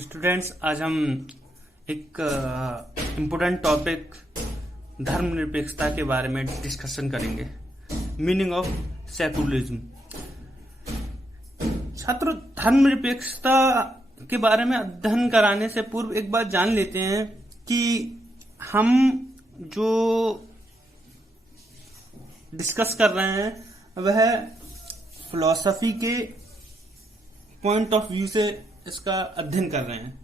Students, आज हम एक इम्पोर्टेंट टॉपिक धर्मनिरपेक्षता के बारे में डिस्कशन करेंगे। Meaning of secularism. छात्रों, धर्मनिरपेक्षता के बारे में अध्ययन कराने से पूर्व एक बात जान लेते हैं कि हम जो डिस्कस कर रहे हैं वह फिलॉसफी के पॉइंट ऑफ व्यू से इसका अध्ययन कर रहे हैं।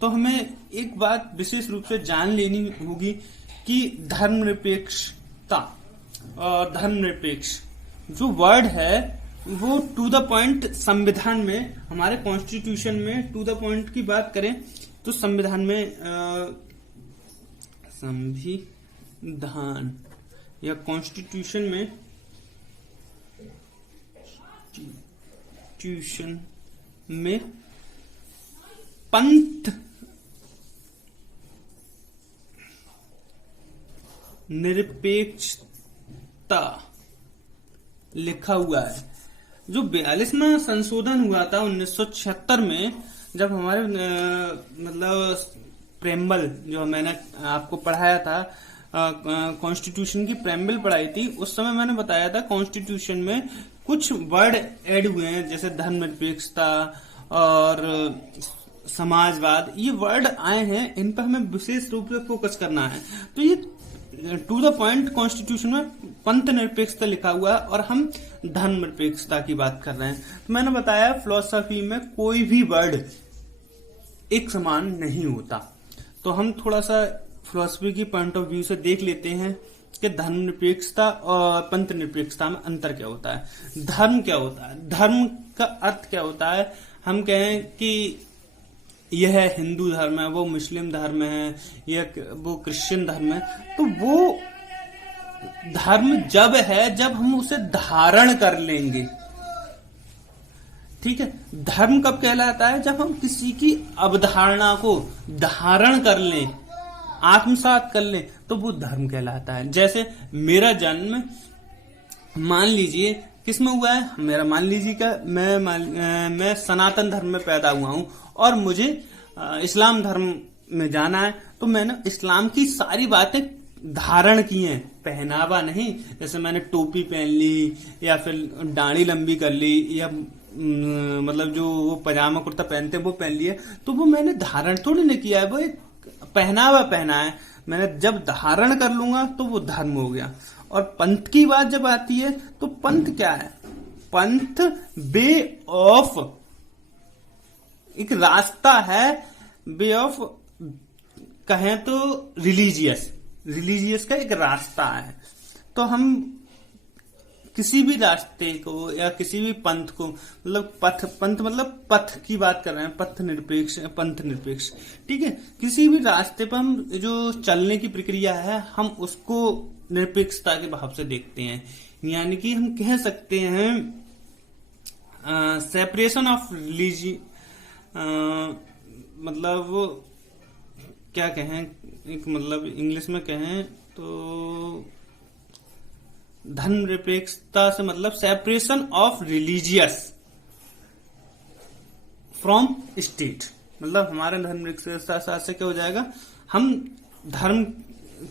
तो हमें एक बात विशेष रूप से जान लेनी होगी कि धर्मनिरपेक्षता और धर्मनिरपेक्ष जो वर्ड है वो टू द पॉइंट संविधान में, हमारे कॉन्स्टिट्यूशन में टू द पॉइंट की बात करें तो संविधान में संविधान या कॉन्स्टिट्यूशन में पंथ निरपेक्षता लिखा हुआ है। जो 42वां संशोधन हुआ था 1976 में, जब हमारे प्रेम्बल जो मैंने आपको पढ़ाया था, कॉन्स्टिट्यूशन की प्रेम्बल पढ़ाई थी, उस समय मैंने बताया था कॉन्स्टिट्यूशन में कुछ वर्ड ऐड हुए हैं, जैसे धर्मनिरपेक्षता और समाजवाद। ये वर्ड आए हैं, इन पर हमें विशेष रूप से फोकस करना है। तो ये टू द पॉइंट कॉन्स्टिट्यूशन में पंथ निरपेक्षता लिखा हुआ है और हम धर्मनिरपेक्षता की बात कर रहे हैं। तो मैंने बताया फिलॉसफी में कोई भी वर्ड एक समान नहीं होता। तो हम थोड़ा सा फिलॉसफी की पॉइंट ऑफ व्यू से देख लेते हैं कि धर्मनिरपेक्षता और पंथ निरपेक्षता में अंतर क्या होता है। धर्म क्या होता है, धर्म का अर्थ क्या होता है। हम कहें कि यह हिंदू धर्म है, वो मुस्लिम धर्म है, यह वो क्रिश्चियन धर्म है, तो वो धर्म जब है जब हम उसे धारण कर लेंगे। ठीक है, धर्म कब कहलाता है? जब हम किसी की अवधारणा को धारण कर लें, आत्मसात कर लें, तो वो धर्म कहलाता है। जैसे मेरा जन्म मान लीजिए किस में हुआ है, मेरा मान लीजिए का मैं सनातन धर्म में पैदा हुआ हूं और मुझे इस्लाम धर्म में जाना है, तो मैंने इस्लाम की सारी बातें धारण की हैं, पहनावा नहीं। जैसे मैंने टोपी पहन ली या फिर दाढ़ी लंबी कर ली या जो वो पजामा कुर्ता पहनते हैं वो पहन लिया, तो वो मैंने धारण थोड़ी नहीं किया है, वो एक पहनावा पहना है। मैंने जब धारण कर लूंगा तो वो धर्म हो गया। और पंथ की बात जब आती है तो पंथ क्या है? पंथ वे ऑफ, एक रास्ता है, वे ऑफ कहें तो रिलीजियस का एक रास्ता है। तो हम किसी भी रास्ते को या किसी भी पंथ को, पंथ मतलब पथ की बात कर रहे हैं, पंथ निरपेक्ष। ठीक है, किसी भी रास्ते पर हम जो चलने की प्रक्रिया है हम उसको निरपेक्षता के भाव से देखते हैं। यानी कि हम कह सकते हैं सेपरेशन ऑफ रिलीजियन, क्या कहें, एक इंग्लिश में कहें तो धर्मनिरपेक्षता से separation of religious from state. हमारे धर्मनिरपेक्षता से क्या हो जाएगा, हम धर्म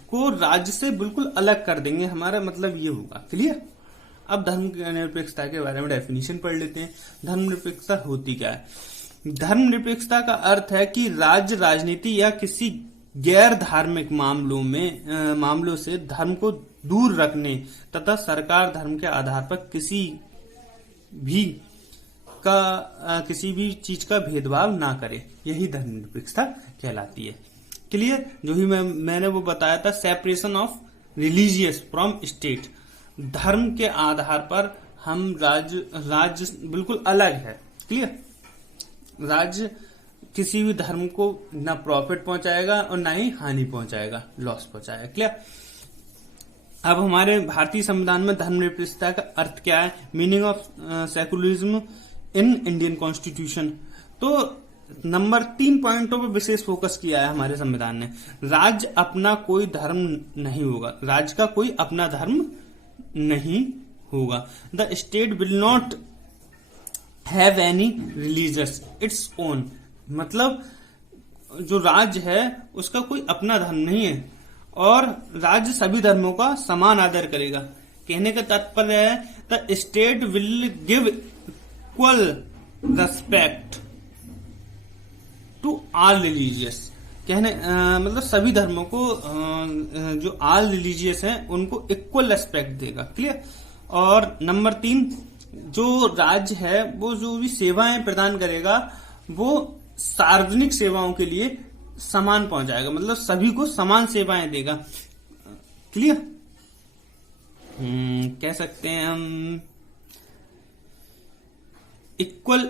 को राज्य से बिल्कुल अलग कर देंगे। हमारा ये होगा। क्लियर? अब धर्मनिरपेक्षता के बारे में डेफिनेशन पढ़ लेते हैं। धर्मनिरपेक्षता होती क्या है? धर्मनिरपेक्षता का अर्थ है कि राज्य, राजनीति या किसी गैर धार्मिक मामलों से धर्म को दूर रखने तथा सरकार धर्म के आधार पर किसी भी चीज का भेदभाव ना करे, यही धर्मनिरपेक्षता कहलाती है। क्लियर? जो ही मैंने वो बताया था, separation of religious from state. धर्म के आधार पर हम राज्य बिल्कुल अलग है। क्लियर? राज्य किसी भी धर्म को ना प्रॉफिट पहुंचाएगा और ना ही हानि पहुंचाएगा, लॉस पहुंचाएगा। क्लियर? अब हमारे भारतीय संविधान में धर्मनिरपेक्षता का अर्थ क्या है? Meaning of secularism in Indian constitution. तो नंबर 3 पॉइंटों पर विशेष फोकस किया है हमारे संविधान ने। राज्य अपना कोई धर्म नहीं होगा, राज्य का कोई अपना धर्म नहीं होगा। The state will not have any religious its own. मतलब जो राज्य है उसका कोई अपना धर्म नहीं है और राज्य सभी धर्मों का समान आदर करेगा। कहने का तात्पर्य है the state will give equal respect to all religious. कहने मतलब सभी धर्मों को जो ऑल रिलीजियस हैं उनको इक्वल रेस्पेक्ट देगा। क्लियर। और नंबर 3, जो राज्य है वो जो भी सेवाएं प्रदान करेगा वो सार्वजनिक सेवाओं के लिए समान पहुंचाएगा, मतलब सभी को समान सेवाएं देगा। क्लियर। कह सकते हैं हम equal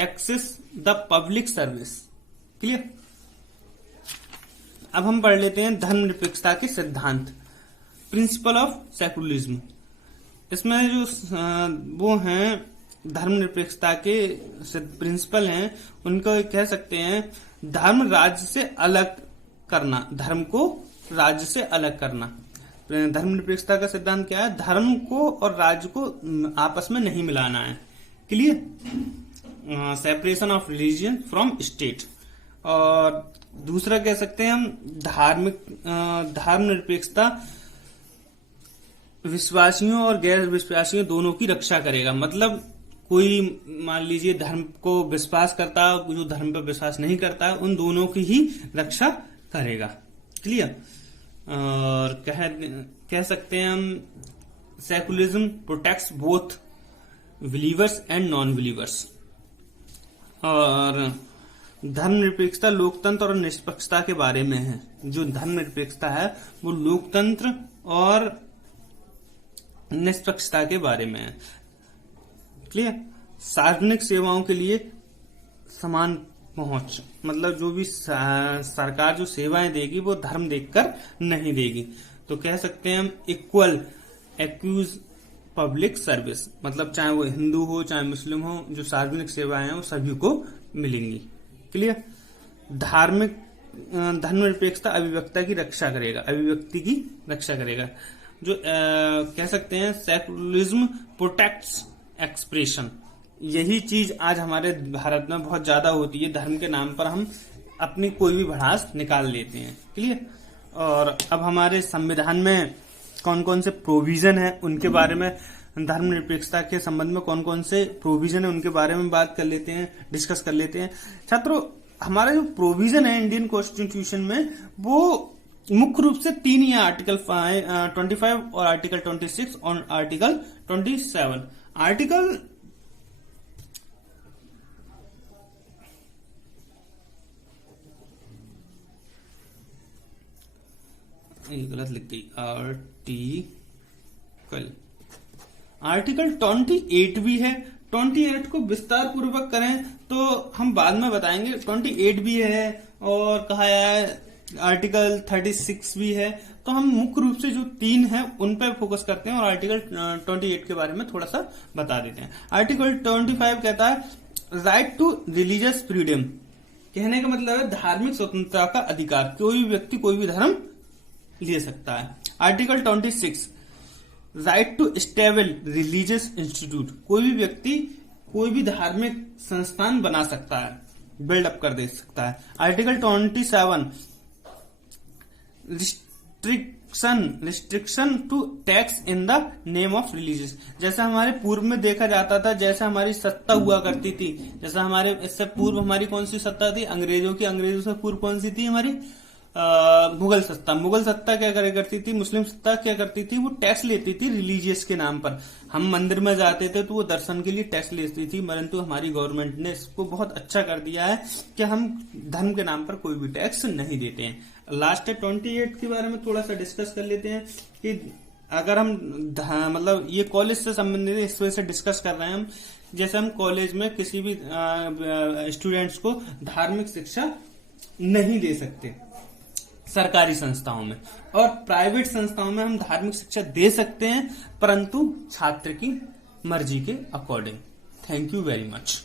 access the public service. Clear. अब हम पढ़ लेते हैं धर्मनिरपेक्षता के सिद्धांत, प्रिंसिपल ऑफ सेकुलरिज्म। इसमें जो वो हैं धर्मनिरपेक्षता के प्रिंसिपल हैं उनको कह सकते हैं धर्म राज्य से अलग करना, धर्म को राज्य से अलग करना। धर्मनिरपेक्षता का सिद्धांत क्या है? धर्म को और राज्य को आपस में नहीं मिलाना है। Clear. Separation of religion from state. और दूसरा कह सकते हैं हम धर्मनिरपेक्षता विश्वासियों और गैर विश्वासियों दोनों की रक्षा करेगा। मतलब कोई मान लीजिए धर्म को विश्वास करता है, जो धर्म पर विश्वास नहीं करता है, उन दोनों की ही रक्षा करेगा। क्लियर। और कह सकते हैं हम secularism protects both believers and non believers. और धर्मनिरपेक्षता लोकतंत्र और निष्पक्षता के बारे में है। जो धर्मनिरपेक्षता है वो लोकतंत्र और निष्पक्षता के बारे में है। क्लियर। सार्वजनिक सेवाओं के लिए समान पहुंच, मतलब जो भी सरकार जो सेवाएं देगी वो धर्म देखकर नहीं देगी। तो कह सकते हैं हम इक्वल एक्यूज पब्लिक सर्विस, मतलब चाहे वो हिंदू हो चाहे मुस्लिम हो, जो सार्वजनिक सेवाएं हैं वो सभी को मिलेंगी। क्लियर। धर्मनिरपेक्षता अभिव्यक्ति की रक्षा करेगा, अभिव्यक्ति की रक्षा करेगा। जो कह सकते हैं सेकुलरिज्म प्रोटेक्ट्स एक्सप्रेशन। यही चीज आज हमारे भारत में बहुत ज्यादा होती है, धर्म के नाम पर हम अपनी कोई भी भड़ास निकाल लेते हैं। क्लियर। और अब हमारे संविधान में कौन कौन से प्रोविजन है उनके बारे में, धर्मनिरपेक्षता के संबंध में कौन कौन से प्रोविजन है उनके बारे में बात कर लेते हैं, डिस्कस कर लेते हैं। छात्रों, हमारा जो प्रोविजन है इंडियन कॉन्स्टिट्यूशन में वो मुख्य रूप से 3 ही, आर्टिकल 25 और आर्टिकल 26 और आर्टिकल 27। आर्टिकल गलत लिख दी, आर्टिकल 28 भी है। 28 को विस्तार पूर्वक करें तो हम बाद में बताएंगे। 28 भी है और कहा है आर्टिकल 36 भी है। तो हम मुख्य रूप से जो 3 है उन पर फोकस करते हैं और आर्टिकल 28 के बारे में थोड़ा सा बता देते हैं। आर्टिकल 25 कहता है राइट टू रिलीजियस फ्रीडम। कहने का मतलब है धार्मिक स्वतंत्रता का अधिकार, कोई भी व्यक्ति कोई भी धर्म ले सकता है। Article 26 right to stable religious institute, कोई भी व्यक्ति कोई भी धार्मिक संस्थान बना सकता है, बिल्डअप कर दे सकता है। Article 27 restriction to tax in the name of religious. जैसा हमारे पूर्व में देखा जाता था, जैसा हमारी सत्ता हुआ करती थी, जैसा हमारे इससे पूर्व हमारी कौन सी सत्ता थी? अंग्रेजों की। अंग्रेजों से पूर्व कौन सी थी? हमारी मुगल सत्ता। मुगल सत्ता क्या करे करती थी? मुस्लिम सत्ता क्या करती थी? वो टैक्स लेती थी रिलीजियस के नाम पर। हम मंदिर में जाते थे तो वो दर्शन के लिए टैक्स लेती थी, परंतु हमारी गवर्नमेंट ने इसको बहुत अच्छा कर दिया है कि हम धर्म के नाम पर कोई भी टैक्स नहीं देते हैं। लास्ट 28 के बारे में थोड़ा सा डिस्कस कर लेते हैं कि अगर हम मतलब ये कॉलेज से संबंधित इस वजह से डिस्कस कर रहे हैं हम, जैसे हम कॉलेज में किसी भी स्टूडेंट्स को धार्मिक शिक्षा नहीं दे सकते सरकारी संस्थाओं में, और प्राइवेट संस्थाओं में हम धार्मिक शिक्षा दे सकते हैं, परंतु छात्र की मर्जी के according. Thank you very much.